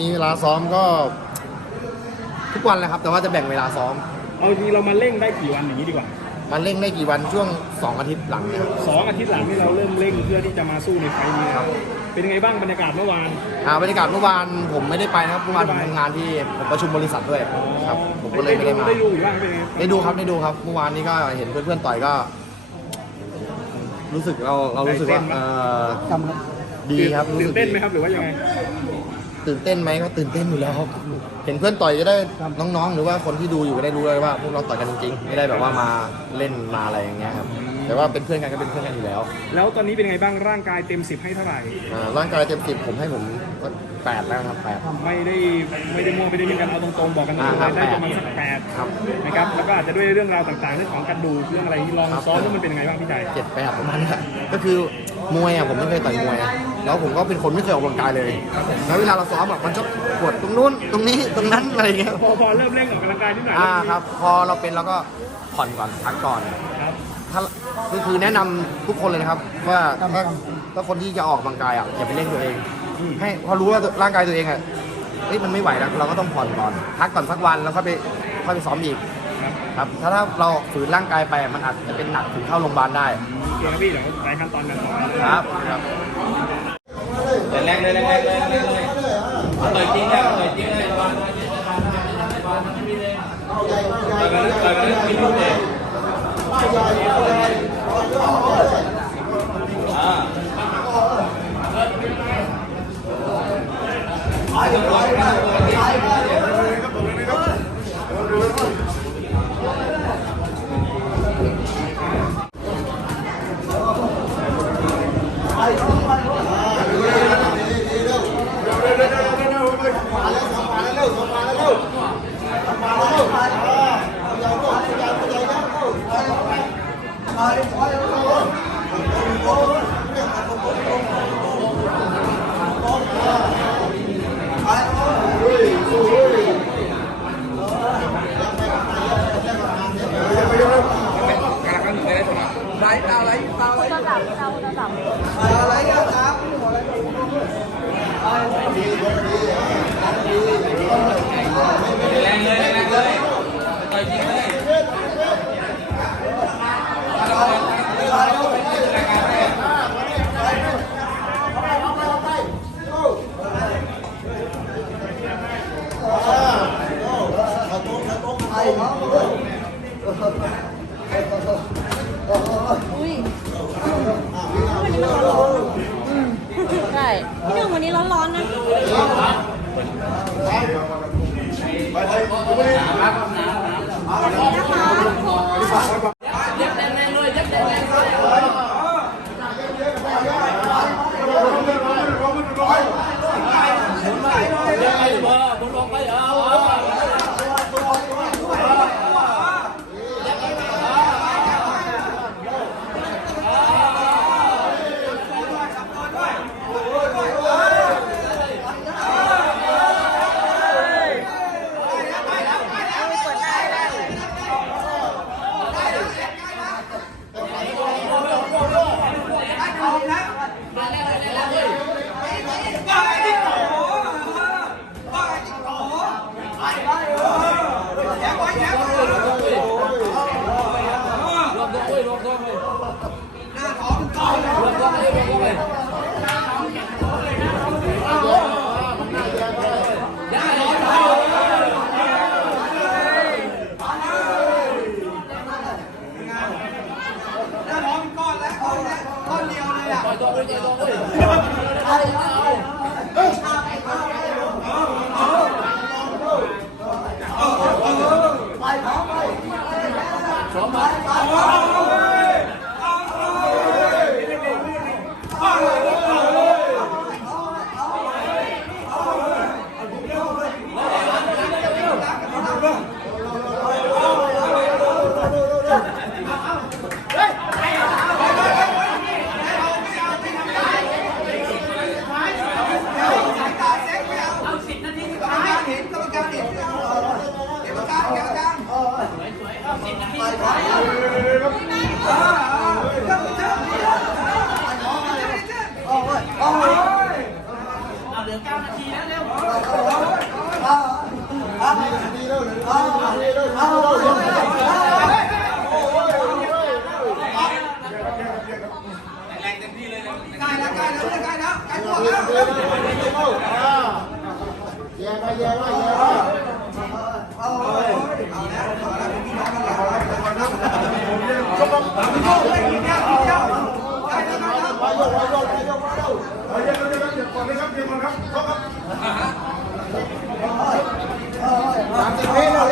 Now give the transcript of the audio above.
มีเวลาซ้อมก็ ทุกวันเลยครับ แต่ว่าจะแบ่งเวลาซ้อม เอาทีเรามาเร่งได้กี่วันอย่างนี้ดีกว่ามันเร่งได้กี่วันช่วง 2 อาทิตย์หลังเนี่ยครับสองอาทิตย์หลังนี่เราเริ่มเร่งเพื่อที่จะมาสู้ในไฟล์นี้นะครับเป็นยังไงบ้างบรรยากาศเมื่อวาน อ่าบรรยากาศเมื่อวานผมไม่ได้ไปนะครับเมื่อวานผมทำงานที่ผมประชุมบริษัทด้วยครับผมก็เลยไม่ได้มา ได้ดูอยู่บ้างเป็นไงได้ดูครับได้ดูครับเมื่อวานนี้ก็เห็นเพื่อนๆต่อยก็ รู้สึกเราเรารู้สึกว่าเออดีครับรู้ตื่สึนกเต้นไหมดีครับหรือว่ายังไง ตื่นเต้นไหมก็ตื่นเต้นอยู่แล้วครับเห็นเพื่อนต่อยจะได้น้องๆ หรือว่าคนที่ดูอยู่ก็ได้รู้เลยว่าพวกเราต่อยกันจริงๆไม่ได้แบบว่ามาเล่นมาอะไรอย่างเงี้ยครับแต่ว่าเป็นเพื่อนกันก็เป็นเพื่อนกันอยู่แล้วแล้วตอนนี้เป็นยังไงบ้างร่างกายเต็มสิบให้เท่าไหร่อ่าร่างกายเต็มสิบผมให้ผมก็แปดแล้วครับแปด ไม่ได้ไม่ได้มั่วไม่ได้มีการเอาตรงๆบอกกันตรงอ่าครับๆได้ประมาณสักแปดครับนะครับแล้วก็อาจจะด้วยเรื่องราวต่างๆเรื่องของกระดูกเรื่องอะไรที่ลองครับ ซ้อมแล้วมันเป็นยังไงบ้างพี่ใจ เจ็ดแปดประมาณนี้แหละก็คือ มวยอะผมไม่เคยต่อยมวย แล้วผมก็เป็นคนไม่เคยออกกำลังกายเลย แล้วเวลาเราซ้อมแบบมันจะปวดตรงนู้นตรงนี้ตรงนั้นอะไรอย่างเงี้ยพอพอเริ่มเร่งออกกำลังกายนิดหน่อยอ่าครับ พอเราเป็นเราก็ผ่อนก่อนพักก่อนครับถ้าก็คือแนะนำทุกคนเลยนะครับ ว่าถ้าถ้าคนที่จะออกกำลังกายอะอย่าไปเล่นตัวเอง ให้พอรู้ว่าร่างกายตัวเองอะเฮ้ยมันไม่ไหวแล้วเราก็ต้องผ่อนก่อนพักก่อนสักวันแล้วค่อยไปค่อยไปซ้อมอีก ครับครับถ้าถ้าเราฝืนร่างกายไปมันอาจจะเป็นหนักถึงเข้าโรงพยาบาลได้โอเคครับพี่เดี๋ยวไปขั้นตอนกันต่อครับครับแรงเลยแรงเลยแรงเลยเอาต่อยจริงได้เอาต่อยจริงได้ระวังต่อยกันเลยต่อยกันเลยมีลูกเลยอ่าเรา ลือเก้านาทีแล้วเร็วแรงเต็มที่เลยเร็ใกล้แล้วใกล้แล้วใกล้แล้วใกล้แล้วเอ้วเอาแล้วองกันแล้วอ้ว ครับ